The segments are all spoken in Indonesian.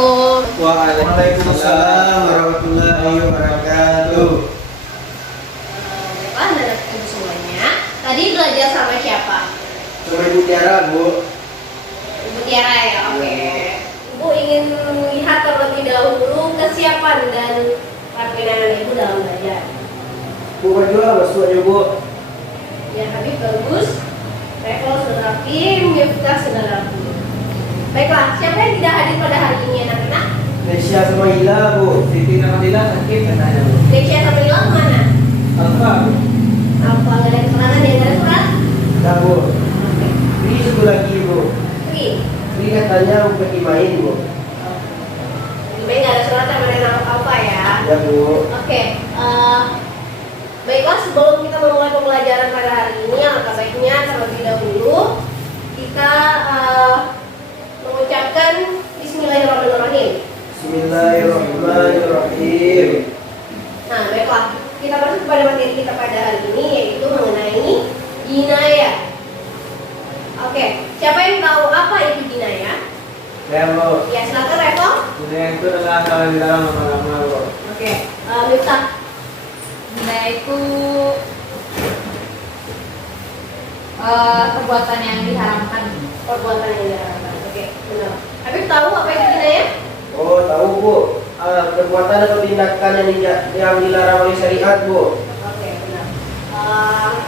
Assalamualaikum. Waalaikumsalam warahmatullahi wabarakatuh. Baiklah, anak ibu semuanya. Tadi belajar sama siapa? Sama Ibu Tiara, Bu. Ibu Tiara ya, oke. Ibu ingin melihat terlebih dahulu kesiapan dan kepintaran ibu dalam belajar. Bu, baju lah masuknya, Bu. Ya, Habib bagus. Revo sudah rapi, Miftah sudah rapi. Baiklah, siapa yang tidak hadir pada hari ini anak-anak? Nesya sama Ila, Bu. Siti Namadila sakit katanya, Bu. Desya sama Ilham mana? Alfa, Bu. Apa nggak ada keterangan di antara surat? Nah, Bu. Ini satu lagi, Bu. Pergi. Ini katanya mau pergi main, Bu. Lebih nggak ada surat sama dengan apa ya? Ya, Bu. Oke, baiklah sebelum kita memulai pembelajaran pada hari ini, alangkah baiknya terlebih dahulu kita mengucapkan Bismillahirrahmanirrahim. Bismillahirrahmanirrahim. Nah, baiklah, kita masuk pada materi kita pada hari ini, yaitu mengenai jinayah. Oke, siapa yang tahu apa itu jinayah? Ya, Bu. Ya, silakan Revo. Jinayah itu adalah kalau di dalam lama-lama, Bu. Oke, Miftah. Jinayah itu perbuatan yang diharamkan. Perbuatan yang dilarang. Oke, benar. Habib tahu apa itu jinayah? Oh, tahu, Bu. Perbuatan atau tindakan yang dilarang oleh syariat, Bu. Oke, benar.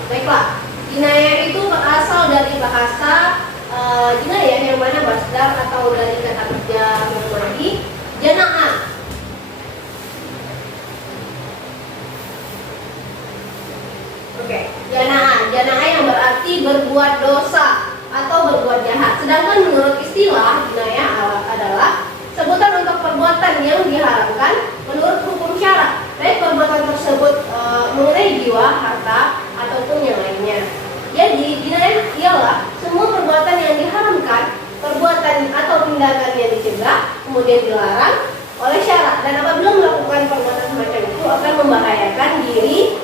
Baiklah, jinayah itu berasal dari bahasa jinayah yang mana masdar atau dari kata kerja yang madi jana'ah. Oke, jana'ah yang berarti berbuat dosa atau berbuat jahat. Sedangkan menurut istilah jinayah adalah sebutan untuk perbuatan yang diharamkan menurut hukum syara. Baik perbuatan tersebut mengenai jiwa, harta, ataupun yang lainnya. Jadi jinayah ialah semua perbuatan yang diharamkan, perbuatan atau tindakan yang dicegah, kemudian dilarang oleh syara. Dan apabila melakukan perbuatan semacam itu akan membahayakan diri,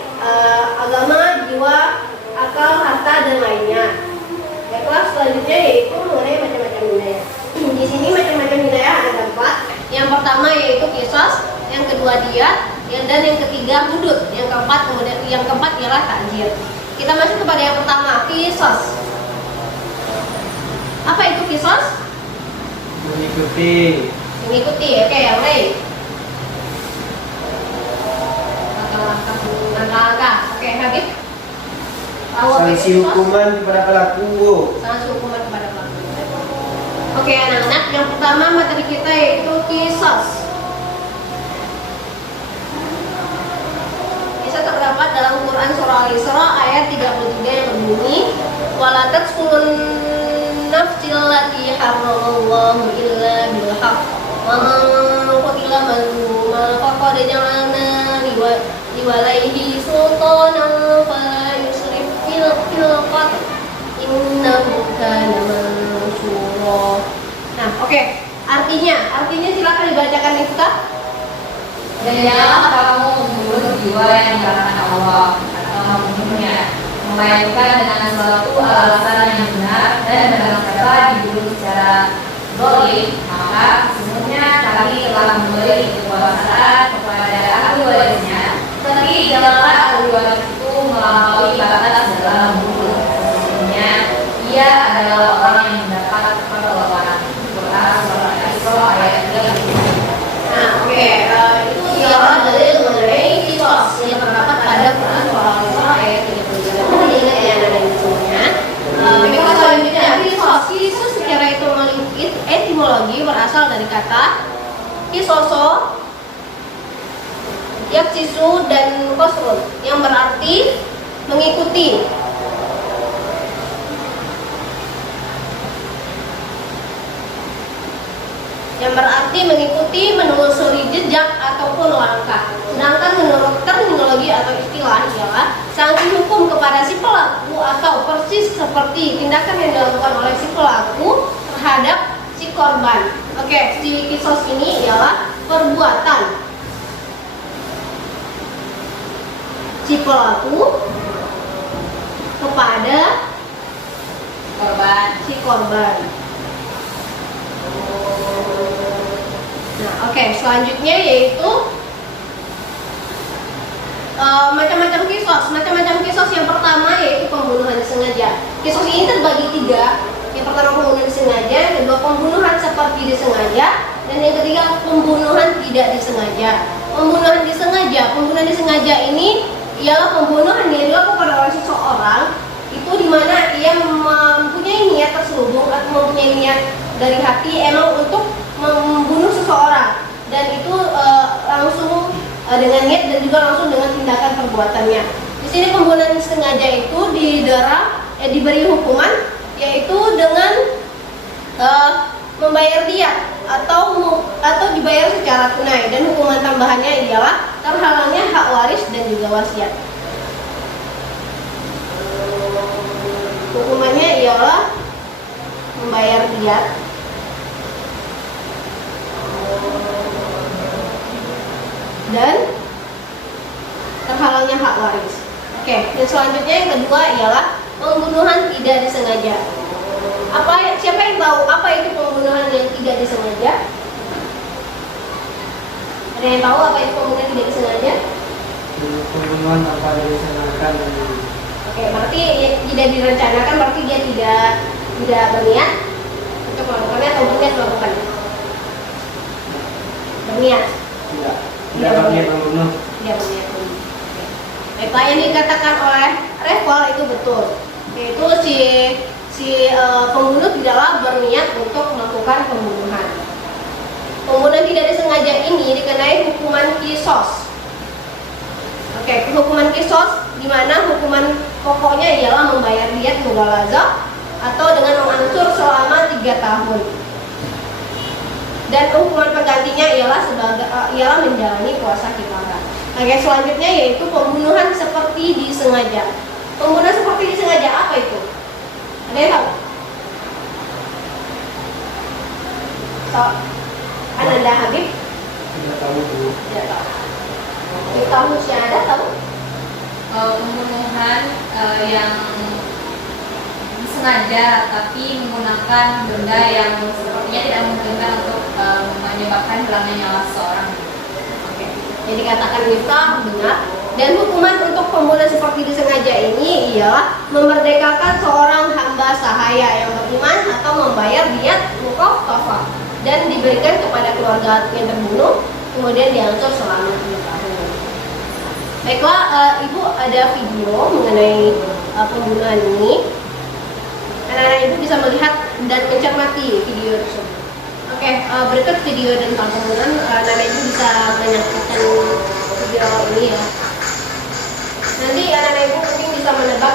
agama, jiwa, akal, harta, dan lainnya. Baiklah, selanjutnya yaitu mengenai macam-macam jinayah. Di sini macam-macam jinayah ada 4. Yang pertama yaitu qisas, yang kedua diyat, dan yang ketiga hudud, yang keempat ialah ta'zir. Kita masuk kepada yang pertama, qisas. Apa itu qisas? Mengikuti. Mengikuti, oke, yang lain. Langkah-langkah. Oke, Habib. Tahu apa itu Sanksi qisas? hukuman kepada pelaku, Bu. Sanksi hukuman kepada pelaku. Oke, anak-anak, yang pertama materi kita yaitu qisas. Kisah terdapat dalam Quran surah Al-Isra ayat 33 yang berbunyi wala taqtulun nafsil lati harramallahu illa bil haqq wa man qutila mazluman faqad ja'alna liwalaihi sultanan fala yusrif fil qatl innahu kana mansura. Nah, oke. Artinya silakan dibacakan Miftah. Dan janganlah kamu membunuh jiwa yang diharamkan Allah atau membunuhnya, melainkan dengan suatu alasan yang benar, dan barang siapa dibunuh secara zalim, maka sesungguhnya kami telah memberi kekuasaan kepada ahli warisnya. Tetapi janganlah ahli waris itu melampaui batas dalam membunuh. Sesungguhnya ia adalah orang yang mendapat pertolongan. Quran surah Al-Isra ayat 3. Nah, oke, itu ialah dalil mengenai qisas yang terdapat pada Quran surah Al-Isra ayat 33. Jadi ingat ya anak-anak semuanya. Baiklah, selanjutnya qisas secara etimologi berasal dari kata kisoso, yaksisu, dan kosrun yang berarti mengikuti. Yang berarti mengikuti, menelusuri jejak ataupun langkah. Sedangkan menurut terminologi atau istilah ialah sanksi hukum kepada si pelaku atau persis seperti tindakan yang dilakukan oleh si pelaku terhadap si korban. Oke, si kisos ini ialah perbuatan si pelaku kepada si korban. Oke, selanjutnya yaitu macam-macam kisos. Macam-macam kisos yang pertama yaitu pembunuhan disengaja. Kisos ini terbagi 3. Yang pertama pembunuhan disengaja, yang kedua pembunuhan seperti disengaja, dan yang ketiga pembunuhan tidak disengaja. Pembunuhan disengaja ini ialah pembunuhan yang dilakukan oleh seseorang itu dimana ia mempunyai niat terselubung atau mempunyai niat dari hati emang untuk membunuh seseorang, dan itu langsung dengan niat dan juga langsung dengan tindakan perbuatannya. Di sini pembunuhan sengaja itu diberi hukuman yaitu dengan membayar diat atau dibayar secara tunai, dan hukuman tambahannya ialah terhalangnya hak waris dan juga wasiat. Hukumannya ialah membayar diat dan terhalangnya hak waris. Oke, dan selanjutnya yang kedua ialah pembunuhan tidak disengaja. Siapa yang tahu apa itu pembunuhan yang tidak disengaja? Ada yang tahu apa itu pembunuhan tidak disengaja? Pembunuhan tanpa direncanakan. Oke, berarti tidak direncanakan, berarti dia tidak berniat untuk melakukannya atau berniat melakukannya. Berniat. Tidak berniat membunuh. Tidak berniat membunuh. Baiklah, yang dikatakan oleh Reval itu betul. Yaitu si pembunuh tidaklah berniat untuk melakukan pembunuhan. Pembunuhan tidak disengaja ini dikenai hukuman kisos. Oke, hukuman kisos di mana hukuman pokoknya ialah membayar diat mughalazah atau dengan mengancur selama 3 tahun. Dan hukuman penggantinya ialah menjalani puasa kifarah. Oke, selanjutnya yaitu pembunuhan seperti disengaja. Pembunuhan seperti disengaja apa itu? Ada yang tahu? Ananda Habib? Tidak tahu Bu. Tidak tahu. Kita mesti ada tahu? Pembunuhan yang disengaja tapi menggunakan benda yang sepertinya tidak memungkinkan untuk menyebabkan hilangnya nyawa seseorang. Oke. Jadi katakan kita benar. Dan hukuman untuk pembunuhan seperti disengaja ini ialah memerdekakan seorang hamba sahaya yang beriman atau membayar diat muqaffafah dan diberikan kepada keluarga yang terbunuh, kemudian diancur selama 3 tahun. Baiklah, Ibu ada video mengenai pembunuhan ini. Anak-anak Ibu bisa melihat dan mencermati video tersebut. Oke, berikut video tentang pembunuhan. Anak-anak Ibu bisa menyaksikan video ini ya. Nanti anak-anak Ibu mungkin bisa menebak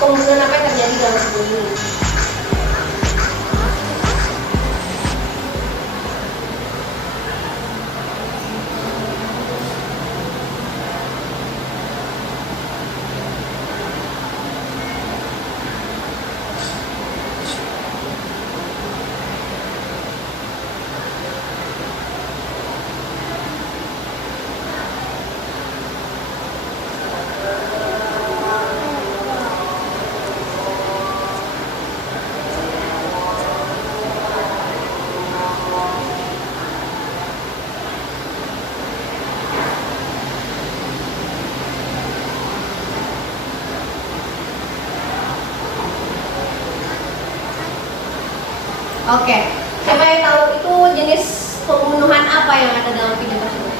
pembunuhan apa yang terjadi dalam video ini. Oke, siapa yang tahu itu jenis pembunuhan apa yang ada dalam video tersebut?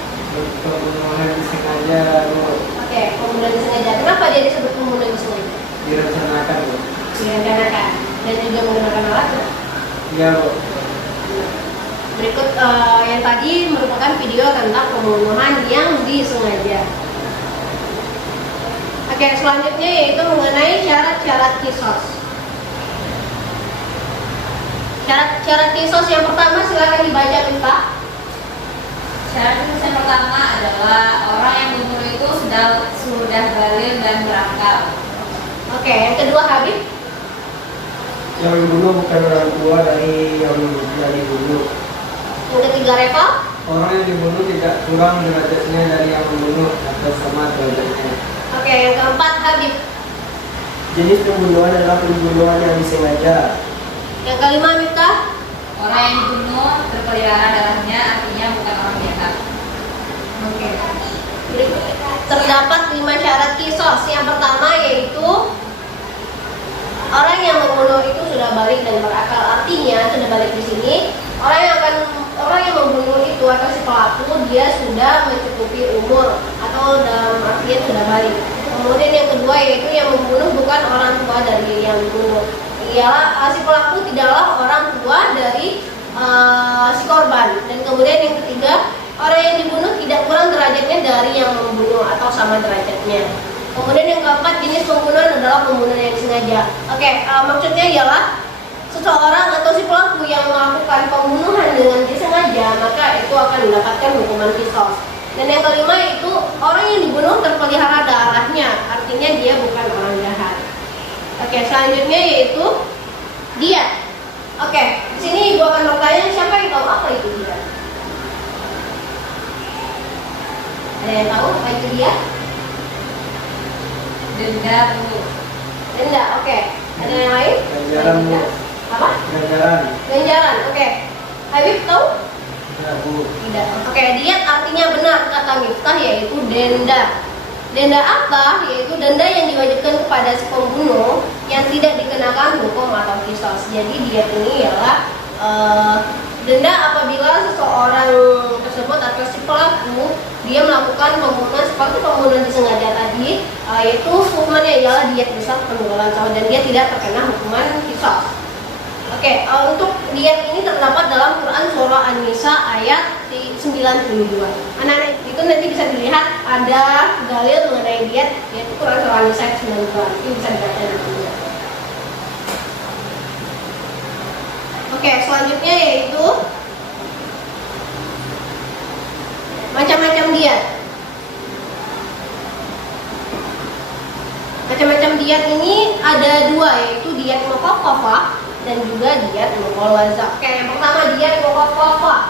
Pembunuhan disengaja Bu. Oke, pembunuhan disengaja. Kenapa dia disebut pembunuhan disengaja? Direncanakan Bu. Direncanakan dan juga menggunakan alat. Iya Bu. Berikut yang tadi merupakan video tentang pembunuhan yang disengaja. Oke, selanjutnya yaitu mengenai syarat-syarat kisos. Syarat kisos yang pertama silakan dibaca kita. Syarat kisos yang pertama adalah orang yang membunuh itu sudah baligh dan berakal. Oke, yang kedua Habib. Yang dibunuh bukan orang tua dari yang dibunuh. Yang ketiga Reva. Orang yang dibunuh tidak kurang derajatnya dari yang membunuh atau sama derajatnya. Oke, yang keempat Habib. Jenis pembunuhan adalah pembunuhan yang disengaja. Yang kelima Miftah. Orang yang dibunuh terpelihara darahnya, artinya terdapat 5 syarat kisos. Yang pertama yaitu orang yang membunuh itu sudah balik dan berakal. Artinya sudah balik di sini orang yang membunuh itu atau si pelaku dia sudah mencukupi umur atau dalam artian sudah balik. Kemudian yang kedua yaitu yang membunuh bukan orang tua dari yang dibunuh. Ialah si pelaku tidaklah orang tua dari si korban. Dan kemudian yang ketiga, orang yang dibunuh tidak kurang derajatnya dari yang membunuh atau sama derajatnya. Kemudian yang keempat, jenis pembunuhan adalah pembunuhan yang disengaja. Maksudnya ialah seseorang atau si pelaku yang melakukan pembunuhan dengan disengaja, maka itu akan mendapatkan hukuman kisos. Dan yang kelima itu orang yang dibunuh terpelihara darahnya, artinya dia bukan orang jahat. Selanjutnya yaitu diat. Di sini ibu akan bertanya, siapa yang tahu apa itu diat? Ada yang tahu apa itu diat? Denda, Bu. Denda, Ada yang lain? Ganjaran, Bu. Apa? Ganjaran, Habib tahu? Ya, Bu. Tidak. Diat artinya benar kata Miftah yaitu denda. Denda apa? Yaitu denda yang diwajibkan kepada si pembunuh yang tidak dikenakan hukum atau kisos. Jadi diat ini ialah denda apabila seseorang tersebut atau si pelaku dia melakukan pembunuhan seperti pembunuhan disengaja tadi, yaitu hukumannya ialah diat besar penunggalan sawah dan dia tidak terkena hukuman kisos. Untuk diat ini terdapat dalam Quran surah An-Nisa ayat 92. Anak-anak itu nanti bisa dilihat ada dalil mengenai diat, yaitu Quran surah An-Nisa ayat 92. Itu bisa dibaca nantinya. Selanjutnya yaitu macam-macam diat. Macam-macam diat ini ada dua, yaitu diat muqaffafah dan juga diat mughallazah. Yang pertama diat muqaffafah.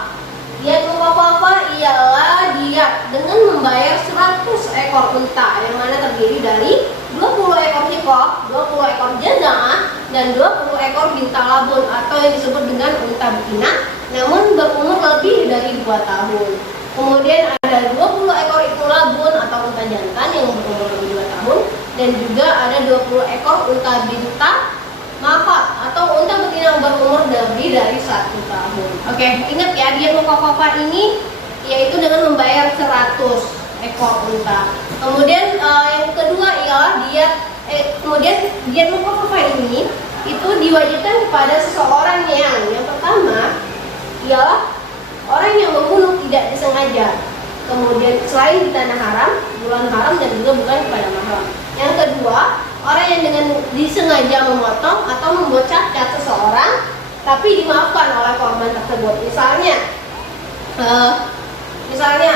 Diat muqaffafah ialah diat dengan membayar 100 ekor unta yang mana terdiri dari 20 ekor hikoh, 20 ekor jaza'ah, dan 20 ekor binta labun atau yang disebut dengan unta betina namun berumur lebih dari 2 tahun. Kemudian ada 20 ekor itu labun atau unta jantan yang berumur lebih 2 tahun dan juga ada 20 ekor unta binta mafat atau unta betina yang berumur lebih dari 1 tahun. Ingat ya, diat muqaffafah ini yaitu dengan membayar 100 ekor unta. Kemudian yang kedua ialah diat muqaffafah ini itu diwajibkan kepada seseorang yang pertama ialah orang yang membunuh tidak disengaja. Kemudian selain di tanah haram, bulan haram dan juga bukan kepada mahram. Yang kedua, orang yang dengan disengaja memotong atau membuat cacat seseorang tapi dimaafkan oleh korban tersebut. Misalnya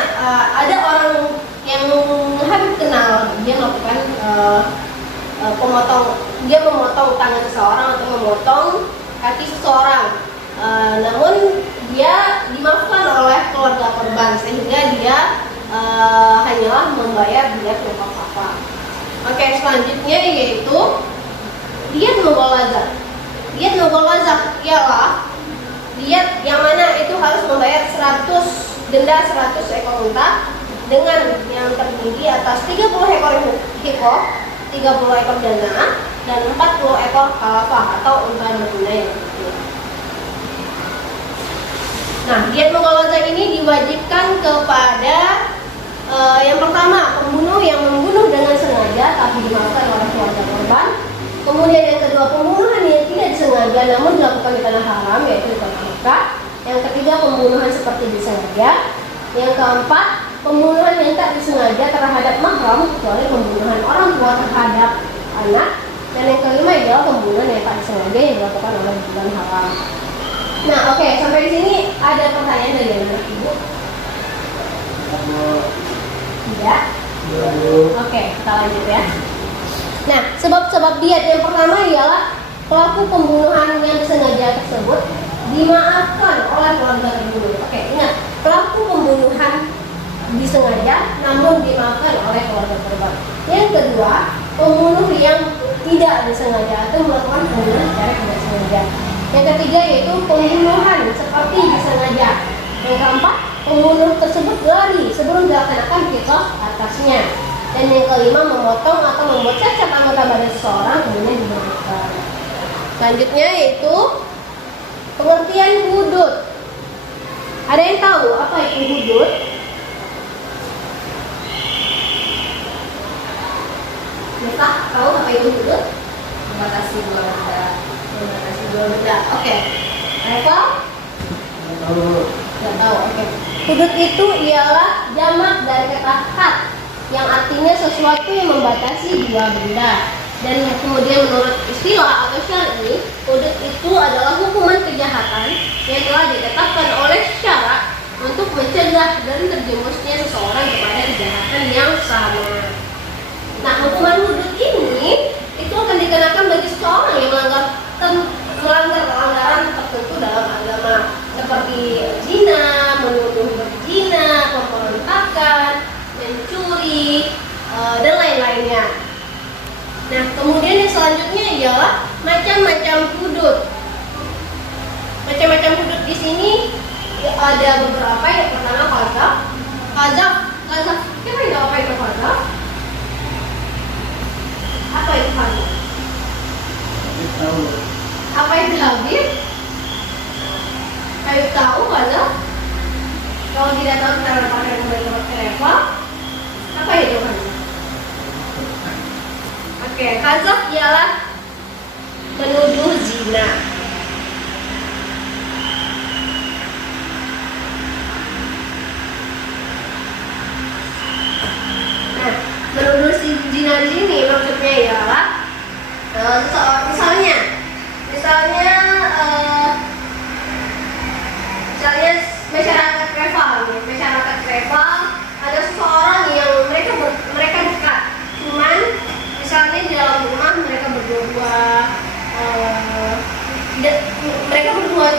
ada orang yang Habib kenal, dia melakukan dia memotong tangan seseorang atau memotong kaki seseorang, namun dia dimaafkan oleh keluarga korban sehingga dia hanyalah membayar diat muqaffafah. Selanjutnya yaitu diat mughallazah. Diat mughallazah ialah diat yang mana itu harus membayar 100 ekor unta dengan yang terdiri atas 30 ekor hikoh, 30 ekor jaza'ah, dan 40 ekor khalafah atau unta betina yang kecil. Diat mughallazah ini diwajibkan kepada yang pertama, pembunuh yang membunuh dengan sengaja tapi dimaafkan oleh keluarga korban. Kemudian yang kedua, pembunuhan yang tidak disengaja namun dilakukan di tanah haram, yaitu di kota Mekah. Yang ketiga, pembunuhan seperti disengaja. Yang keempat, pembunuhan yang tak disengaja terhadap mahram kecuali pembunuhan orang tua terhadap anak. Dan yang kelima adalah pembunuhan yang tak disengaja yang dilakukan oleh bulan haram. Sampai di sini ada pertanyaan dari anak ibu? Tidak? Kita lanjut ya. Sebab-sebab diat yang pertama ialah pelaku pembunuhan yang disengaja tersebut dimaafkan oleh keluarga terbunuh. Ingat, pelaku pembunuhan disengaja namun dimaafkan oleh keluarga korban. Yang kedua, pembunuh yang tidak disengaja atau melakukan pembunuhan secara tidak sengaja. Yang ketiga yaitu pembunuhan seperti disengaja. Yang keempat, pembunuh tersebut lari sebelum dilaksanakan kisos atasnya. Dan yang kelima, memotong atau membuat cacat anggota badan seseorang kemudian diberhentikan. Selanjutnya yaitu pengertian hudud. Ada yang tahu apa itu hudud? Bisa tahu apa itu hudud? Membatasi dua benda. Membatasi dua benda. Oke. Reva? Tahu. Nggak tahu. Oke. Hudud itu ialah jamak dari kata had, yang artinya sesuatu yang membatasi dua benda. Dan kemudian menurut istilah atau syar'i, hudud itu adalah hukuman kejahatan yang telah ditetapkan oleh syara untuk mencegah dan terjerumusnya seseorang kepada kejahatan yang sama. Nah, hukuman hudud ini itu akan dikenakan bagi seseorang yang melanggar pelanggaran tertentu dalam agama, seperti zina, menuduh berzina, pemberontakan, mencuri, dan lain-lainnya. Nah, kemudian yang selanjutnya ialah macam-macam hudud. Macam-macam hudud di sini ada beberapa. Yang pertama qadzaf. Qadzaf. Siapa yang tahu apa itu qadzaf? Apa itu qadzaf? Tahu. Apa itu habib? Ayo tahu qadzaf? Kalau tidak tahu kita lepaskan kembali ke Reva. Apa itu qadzaf? Oke, qadzaf ialah menuduh zina. Nah, menuduh si zina di sini maksudnya ialah misalnya masyarakat Reva ada seseorang yang mereka dekat, cuman misalnya di dalam rumah mereka berdua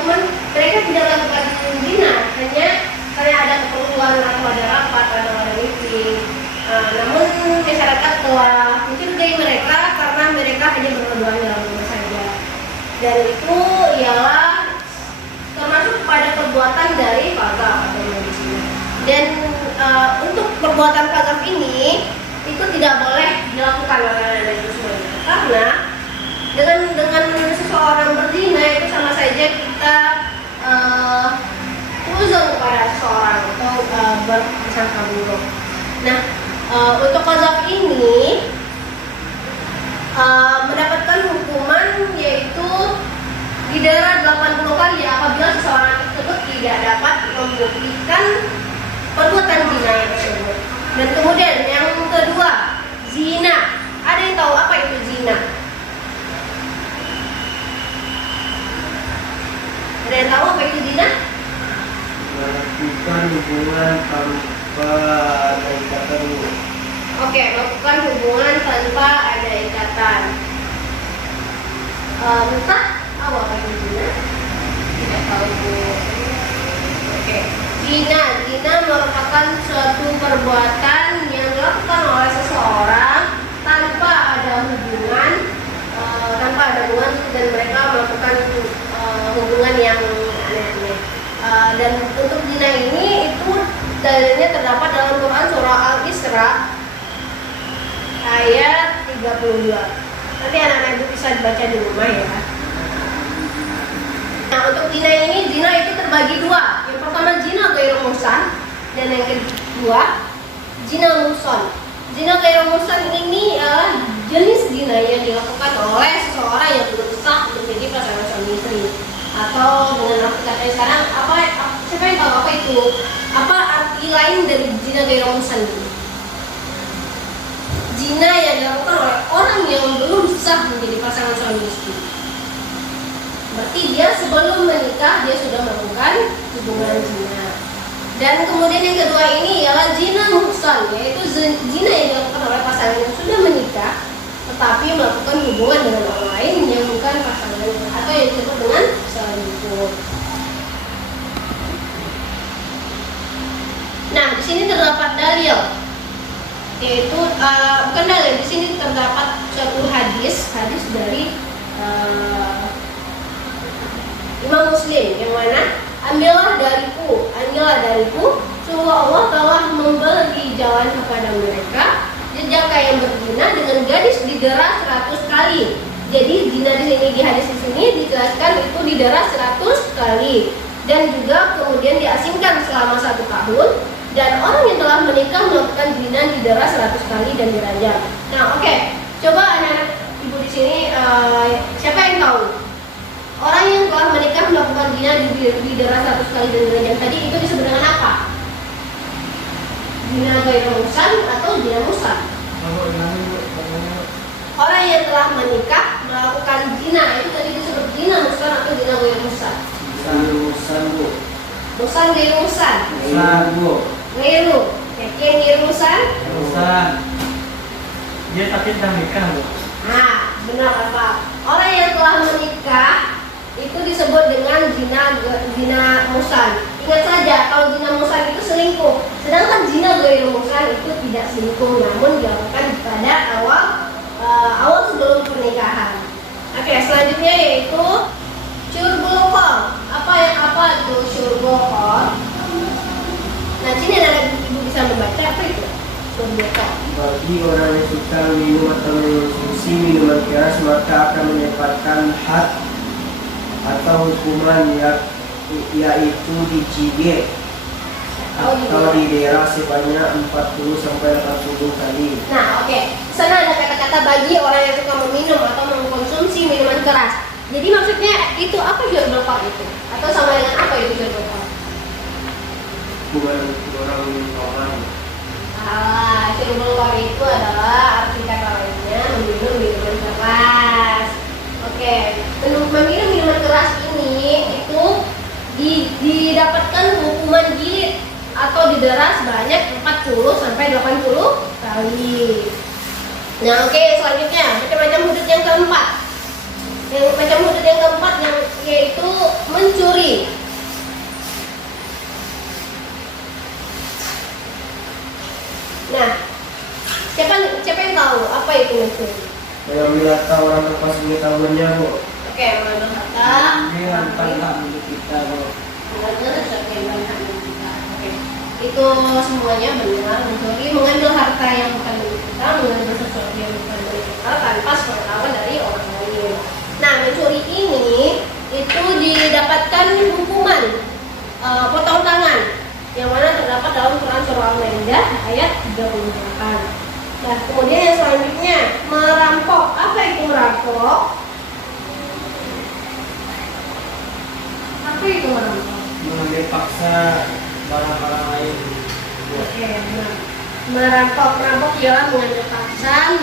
cuman mereka tidak lakukan zina, hanya karena ada keperluan atau ada rapat atau ada meeting. Namun masyarakat telah mencurigai mereka karena mereka hanya berdua dalam rumah saja, dan itu ialah termasuk pada perbuatan dari qadzaf atau zina. Dan untuk perbuatan qadzaf ini itu tidak boleh dilakukan oleh anak semuanya, karena dengan seseorang berzina itu sama saja kita uzur kepada seseorang atau berprasangka buruk. Nah, untuk qadzaf ini mendapatkan hukuman yaitu didera 80 kali apabila seseorang tersebut tidak dapat membuktikan perbuatan zina tersebut. Dan kemudian yang kedua, zina. Ada yang tahu apa itu zina? Ada yang tahu apa itu zina? Melakukan hubungan tanpa ada ikatan. Oke, melakukan hubungan tanpa ada ikatan. Entah tahu apa itu zina? Tidak tahu, Bu. Oke. Zina merupakan suatu perbuatan yang dilakukan oleh seseorang tanpa ada hubungan, dan mereka melakukan hubungan yang aneh-aneh. Dan untuk zina ini itu dalilnya terdapat dalam Quran surah Al-Isra ayat 32. Nanti anak-anak itu bisa dibaca di rumah ya. Nah, untuk zina itu terbagi dua. Yang pertama zina ghairu muhsan, dan yang kedua zina muhsan. Zina ghairu muhsan ini jenis zina yang dilakukan oleh seseorang yang belum sah menjadi pasangan suami istri. Atau dengan arti kata sekarang siapa yang tahu apa itu? Apa arti lain dari zina ghairu muhsan ini? Zina yang dilakukan oleh orang yang belum sah menjadi pasangan suami istri. Berarti dia sebelum menikah dia sudah melakukan hubungan zina. Dan kemudian yang kedua ini ialah zina muhsan, yaitu zina yang dilakukan oleh pasangan yang sudah menikah tetapi melakukan hubungan dengan orang lain yang bukan pasangannya atau yang disebut dengan selingkuh. Nah, di sini terdapat dalil, yaitu bukan dalil, di sini terdapat suatu hadis dari Imam Muslim yang mana ambillah dariku, sungguh Allah telah memberi jalan kepada mereka jaka yang berzina dengan gadis didera 100 kali. Jadi zina di sini di hadis di sini dijelaskan itu didera 100 kali dan juga kemudian diasingkan selama 1 tahun, dan orang yang telah menikah melakukan zina didera 100 kali dan dirajam. Nah, oke. Coba anak-anak ibu di sini siapa yang tahu? Orang yang telah menikah melakukan zina didera 100 kali dan dirajam tadi itu disebut dengan apa? Zina ghairu muhsan atau zina muhsan? Orang yang telah menikah melakukan zina itu tadi disebut zina muhsan atau zina ghairu muhsan? Musan bu. Muhsan ghairu muhsan? Musan bu. Ghairu. Yakin ghairu muhsan? Musan. Dia tapi sudah nikah bu. Nah, benar apa? Orang yang telah menikah itu disebut dengan zina muhsan. Ingat saja, kalau zina muhsan itu selingkuh, sedangkan zina ghairu muhsan itu tidak selingkuh, namun dilakukan pada awal sebelum pernikahan. Oke, selanjutnya yaitu syurbul khomr. Apa itu syurbul khomr? Nah, sini ada ibu bisa membaca apa itu syurbul khomr. Bagi orang yang suka minum atau mengonsumsi minuman keras, maka akan mendapatkan had atau hukuman yaitu dicibir atau didera sebanyak 40 sampai 80 kali. Nah, oke. Sana ada kata-kata bagi orang yang suka meminum atau mengkonsumsi minuman keras. Jadi maksudnya itu apa syurbul khomr itu? Atau sama dengan apa itu syurbul khomr? Bukan orang orang. Syurbul khomr itu adalah arti kata lainnya meminum minuman keras. Oke, meminum minuman keras ini itu didapatkan hukuman jilid atau didera sebanyak 40 sampai 80 kali. Nah, oke, selanjutnya macam-macam hudud yang keempat. Macam hudud yang keempat yaitu mencuri. Nah, siapa yang tahu apa itu mencuri? Mengambil harta orang tanpa sepengetahuannya bu. Oke, mengambil harta. Ini rantang tak milik kita bu. Oke. Itu semuanya benar. Mencuri, mengambil harta yang bukan milik kita, mengambil sesuatu yang bukan milik kita tanpa sepengetahuan dari orang lain. Nah, mencuri ini itu didapatkan hukuman potong tangan yang mana terdapat dalam Quran surah Al-Maidah ayat 38. Nah, kemudian yang selanjutnya merampok. Apa itu merampok? Apa itu merampok? Mengambil paksa barang-barang lain. Oke, nah, merampok ialah mengambil paksa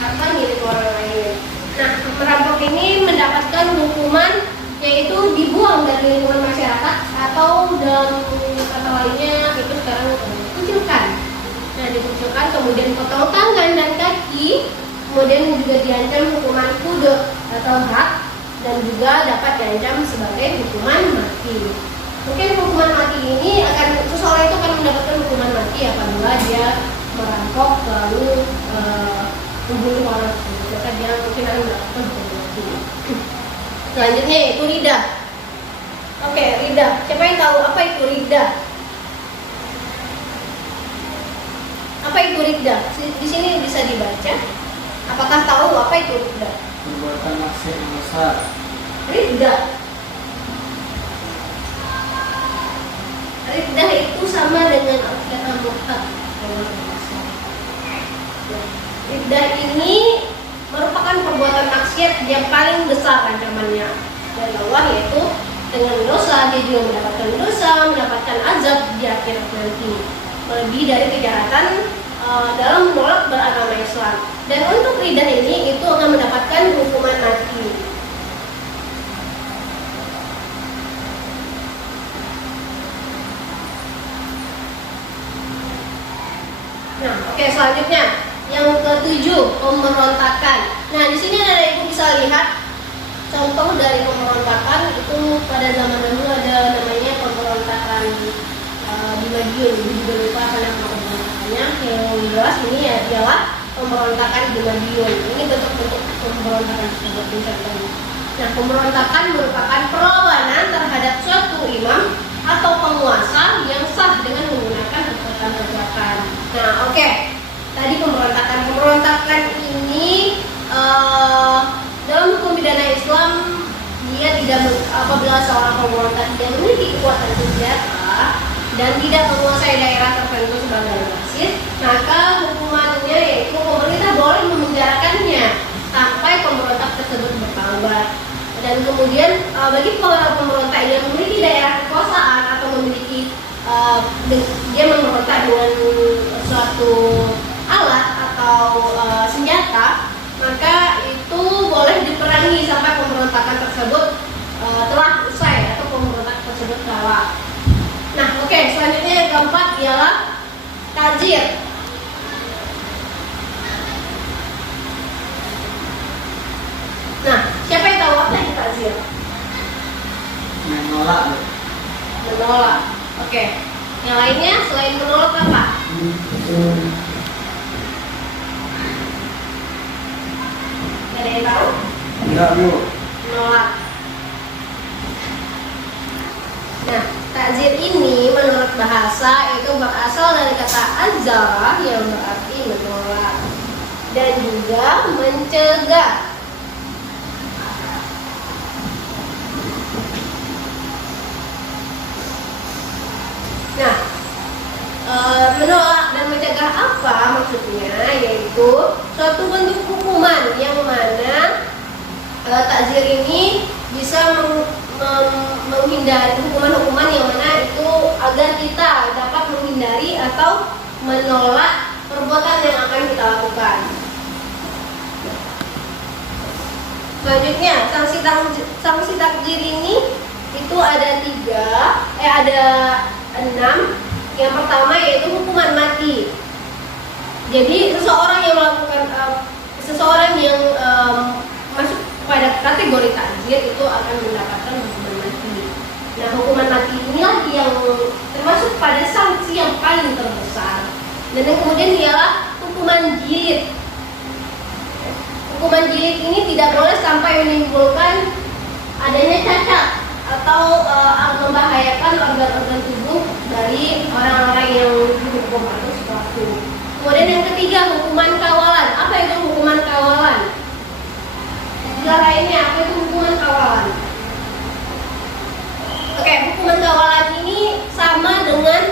harta milik orang lain. Nah, merampok ini mendapatkan hukuman yaitu dibuang dari lingkungan masyarakat atau dalam kata lainnya itu sekarang dikucilkan. Nah, dikucilkan kemudian potong tangan dan kaki, kemudian juga diancam hukuman kudut atau hak, dan juga dapat diancam sebagai hukuman mati. Mungkin hukuman mati ini seseorang itu akan mendapatkan hukuman mati apabila dia merampok lalu membunuh orang tersebut, maka dia mungkin akan mendapatkan hukuman mati. Selanjutnya yaitu ridah. Oke, ridah. Siapa yang tahu apa itu ridah? Apa itu ridah? Di sini bisa dibaca. Apakah tahu apa itu ridah? Perbuatan maksiat yang besar. Ridah. Ridah itu sama dengan kata murtad. Ridah ini merupakan perbuatan maksiat yang paling besar ancamannya dari Allah, yaitu dengan dosa dia juga mendapatkan dosa, mendapatkan azab di akhirat nanti, lebih dari kejahatan dalam menolak beragama Islam. Dan untuk ridah ini itu akan mendapatkan hukuman mati. Nah, oke, selanjutnya yang ketujuh, pemberontakan. Nah, di sini ada ibu bisa lihat contoh dari pemberontakan itu pada zaman dahulu ada namanya pemberontakan di Madiun. Ibu juga lupa apa nama pemberontakannya. Yang jelas ini adalah pemberontakan di Madiun. Ini bentuk-bentuk pemberontakan tersebut contohnya. Nah, pemberontakan merupakan perlawanan terhadap suatu imam atau penguasa yang sah dengan menggunakan kekuatan perbuatan. Nah, oke. Tadi pemberontakan dan tidak menguasai daerah tertentu sebagai wasit, maka hukumannya yaitu pemerintah boleh memenjarakannya sampai pemberontak tersebut bertaubat. Dan kemudian bagi para pemberontak yang memiliki daerah kekuasaan atau memiliki dia memberontak dengan suatu alat atau senjata, maka itu boleh diperangi sampai pemberontakan tersebut telah usai atau pemberontak tersebut kalah. Nah, oke, selanjutnya yang keempat ialah ta'zir. Nah, siapa yang tahu apa itu ta'zir? Menolak. Menolak. Oke. Yang lainnya selain menolak apa? Ada yang tahu? Enggak, Bu. Menolak. Nah, ta'zir ini menurut bahasa itu berasal dari kata azara yang berarti menolak dan juga mencegah. Nah, menolak dan mencegah apa maksudnya? Yaitu suatu bentuk hukuman yang mana ta'zir ini bisa menghindari hukuman-hukuman yang mana itu agar kita dapat menghindari atau menolak perbuatan yang akan kita lakukan. Selanjutnya, sanksi ta'zir ini itu ada ada 6. Yang pertama yaitu hukuman mati. Jadi seseorang yang masuk pada kategori ta'zir itu akan mendapatkan hukuman mati. Nah, hukuman mati inilah yang termasuk pada sanksi yang paling terbesar. Dan yang kemudian ialah hukuman jilid. Hukuman jilid ini tidak boleh sampai menimbulkan adanya cacat atau membahayakan organ-organ tubuh dari orang-orang yang dihukum atau sesuatu. Kemudian yang ketiga, hukuman kawalan. Apa itu hukuman kawalan? Lainnya, apa itu hukuman kawalan? Oke, hukuman kawalan ini sama dengan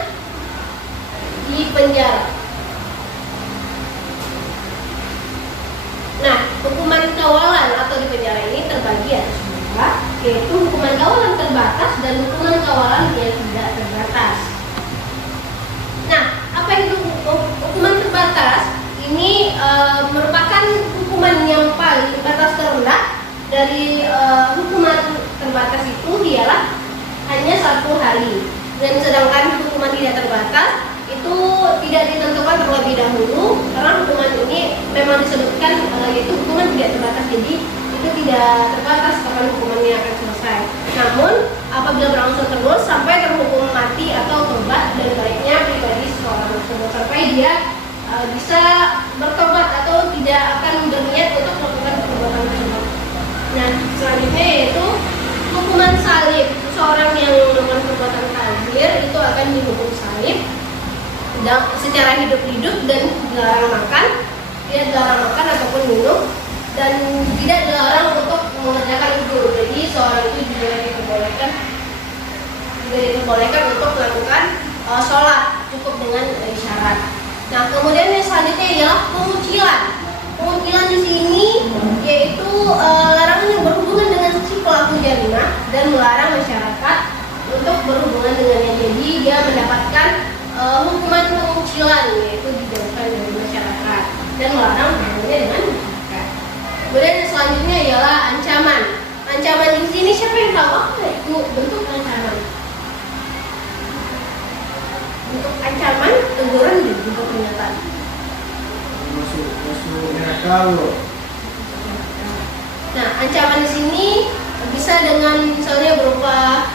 di penjara. Nah, hukuman kawalan atau di penjara ini terbagi atas dua, yaitu hukuman kawalan terbatas dan hukuman kawalan yang tidak terbatas. Nah, apa itu hukuman terbatas? Ini merupakan hukuman yang paling batas terendah dari hukuman terbatas itu ialah hanya 1 hari. Dan sedangkan hukuman tidak terbatas itu tidak ditentukan terlebih dahulu karena hukuman ini memang disebutkan yaitu hukuman tidak terbatas, jadi itu tidak terbatas kapan hukumannya akan selesai. Namun apabila berangsur terus sampai terhukum mati atau tobat, dan baiknya pribadi seseorang tersebut sampai dia bisa bertobat atau tidak akan berniat untuk melakukan perbuatan tersebut. Nah, selanjutnya yaitu hukuman salib. Seseorang yang melakukan perbuatan ta'zir itu akan dihukum salib secara hidup-hidup dan dilarang makan, tidak dilarang makan ataupun minum, dan tidak dilarang untuk mengerjakan itu. Jadi seorang itu juga diperbolehkan untuk melakukan sholat cukup dengan isyarat. Nah, kemudian yang selanjutnya ialah pengucilan. Pengucilan di sini yaitu larangan yang berhubungan dengan si pelaku jarimah dan melarang masyarakat untuk berhubungan dengannya. Jadi dia mendapatkan hukuman pengucilan, yaitu dijauhkan dari masyarakat dan melarang hubungannya dengan masyarakat. Kemudian yang selanjutnya ialah ancaman. Ancaman di sini siapa yang tahu apa itu bentuk ancaman? Untuk ancaman, teguran dan juga peringatan. Masuk neraka, Bu. Nah, ancaman di sini bisa dengan misalnya berupa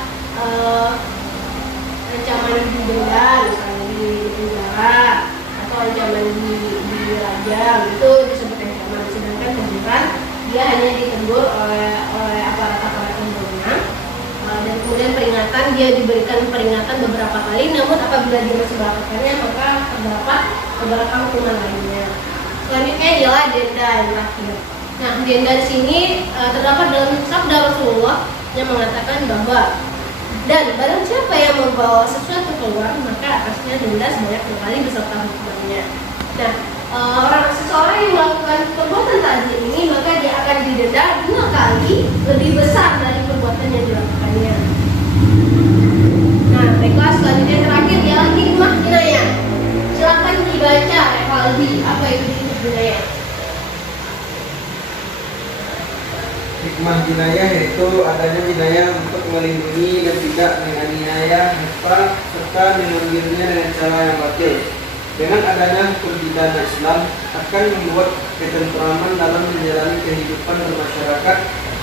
ancaman di denda, misalnya di penjara, atau ancaman di rajam, itu disebut ancaman. Sedangkan teguran dia hanya ditegur oleh aparat-aparat yang berwenang, dan kemudian peringatan dia diberikan peringatan beberapa kali. Namun apabila dia masih melakukannya, maka terdapat beberapa hukuman lainnya. Selanjutnya ialah denda yang terakhir. Nah, denda di sini terdapat dalam sabda Rasulullah yang mengatakan bahwa Dan barang siapa yang membawa sesuatu keluar, maka atasnya denda sebanyak 2 kali beserta hukumannya. Nah, seseorang yang melakukan perbuatan takzir ini, maka dia akan didenda 2 kali lebih besar dari perbuatan yang dilakukannya. Nah, baiklah, selanjutnya terakhir ialah hikmah jinayah. Silakan dibaca Revaldi, apa itu hikmah jinayah? Hikmah jinayah yaitu adanya jinayah untuk melindungi dan tidak menganiaya harta serta mengambilnya dengan cara yang batil. Dengan adanya hukum pidana Islam akan membuat ketentraman dalam menjalani kehidupan bermasyarakat,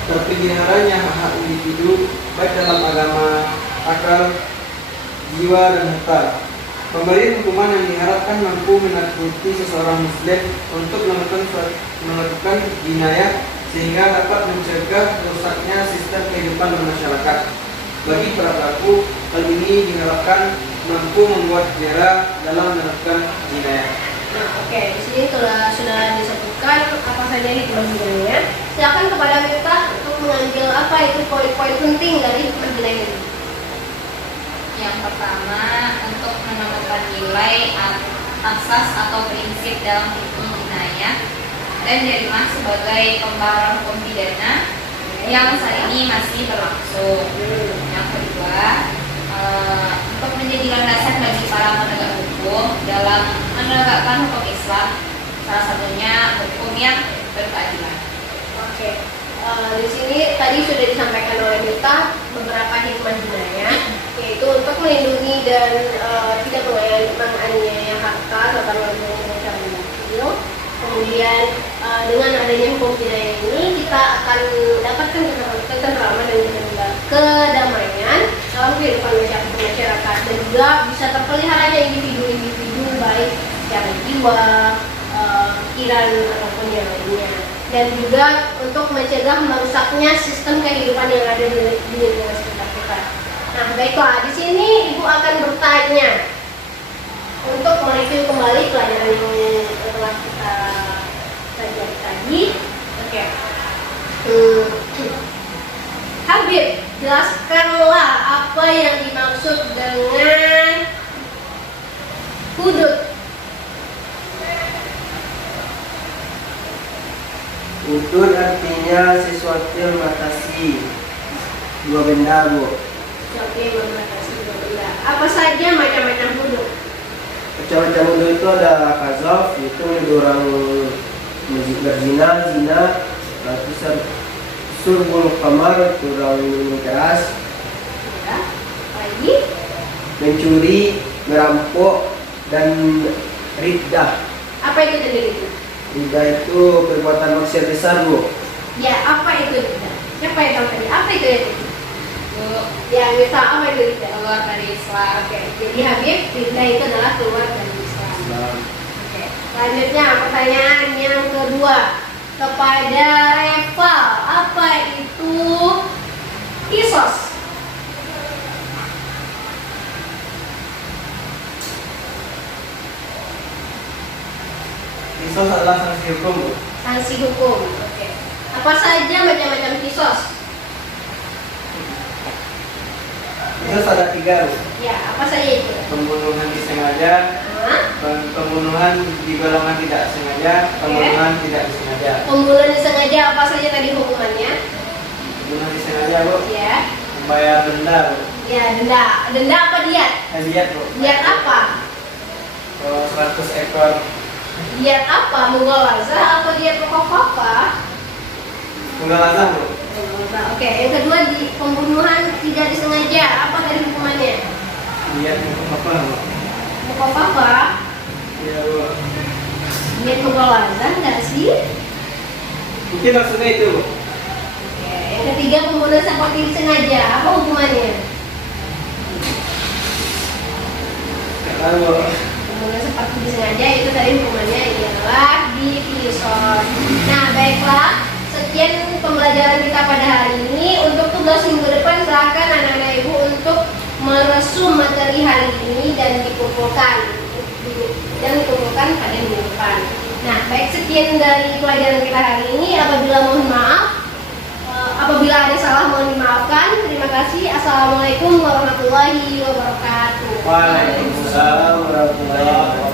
terpeliharanya hak-hak individu baik dalam agama, akal, jiwa dan harta. Pemberian hukuman yang diharapkan mampu menakuti seseorang muslim untuk melakukan jinayah sehingga dapat mencegah rusaknya sistem kehidupan bermasyarakat. Bagi para pelaku, hal ini diharapkan mampu membuat jerah dalam melakukan jinayah. Nah, oke, di sini sudah disebutkan apa saja hikmah jinayah. Silakan kepada Miftah untuk mengambil apa itu poin-poin penting dari hikmah jinayah ini. Yang pertama, untuk menemukan nilai asas atau prinsip dalam hukum jinayah dan diterima sebagai pembaharan hukum pidana yang saat ini masih berlangsung. Yang kedua, untuk menjadi landasan bagi para penegak hukum dalam menegakkan hukum Islam, salah satunya hukum yang berkeadilan. Oke, di sini tadi sudah disampaikan oleh Miftah beberapa hikmah jinayah, yaitu untuk melindungi dan tidak menganiaya harta serta melindungi dengan cara yang batil. Kemudian dengan adanya hukum jinayah ini kita akan mendapatkan ketentraman dan kedamaian dalam kehidupan masyarakat, dan juga bisa terpeliharanya individu-individu baik secara jiwa, pikiran ataupun yang lainnya, dan juga untuk mencegah merusaknya sistem kehidupan yang ada di lingkungan sekitar kita. Nah, baiklah, di sini Ibu akan bertanya untuk mereview kembali pelajaran yang telah kita pelajari tadi. Oke. Habib, jelaskanlah apa yang dimaksud dengan hudud. Hudud artinya sesuatu yang membatasi 2 benda, Bu. Sesuatu yang membatasi 2 benda. Apa saja macam-macam hudud? Macam-macam hudud itu ada kazaf, itu menuduh orang berzina, zina, terus surbul kamar, itu orang minum keras, Ya. Lagi? mencuri, merampok, dan riddah. Apa itu tadi itu? Riddah itu perbuatan maksiat besar, Bu. Ya, apa itu riddah? Siapa yang tahu tadi? Apa itu itu? Bu, Ya, misal apa itu riddah? keluar dari Islam. Oke, jadi Habib, riddah itu adalah keluar dari Islam. Oke. Selanjutnya pertanyaan yang kedua kepada Reval, apa itu kisos? Kisos adalah sanksi hukum, Bu. Sanksi hukum. Oke. Apa saja macam-macam kisos? Kisos ada 3, Bu. Ya, apa saja itu? Pembunuhan disengaja, Hah? pembunuhan di golongan tidak sengaja, pembunuhan tidak disengaja. Pembunuhan disengaja, apa saja tadi hukumannya? Pembunuhan disengaja, Bu, Ya. membayar denda, Bu. Ya, denda. Denda apa diat? Diat, Bu. Diat apa? 100 ekor Diat apa? Mughalazah atau diat pokok apa? menggalazah, Bu. Oke, yang kedua di pembunuhan tidak disengaja, apa tadi hukumannya? Diat apa, Bu? Pokok apa? Ya, Bu. Diat mughalazah enggak sih? Mungkin maksudnya itu, Bu. Oke, yang ketiga pembunuhan seperti disengaja, apa hukumannya? Nggak tahu, Bu. Pembunuhan seperti disengaja itu tadi hukumannya ialah dikisos. Nah, baiklah. Sekian pembelajaran kita pada hari ini. Untuk tugas minggu depan silakan anak-anak ibu untuk meresum materi hari ini dan dikumpulkan pada minggu depan. Nah, baik, sekian dari pelajaran kita hari ini. Apabila mohon maaf, Apabila ada salah mohon dimaafkan. Terima kasih. Assalamualaikum warahmatullahi wabarakatuh. Waalaikumsalam warahmatullahi wabarakatuh.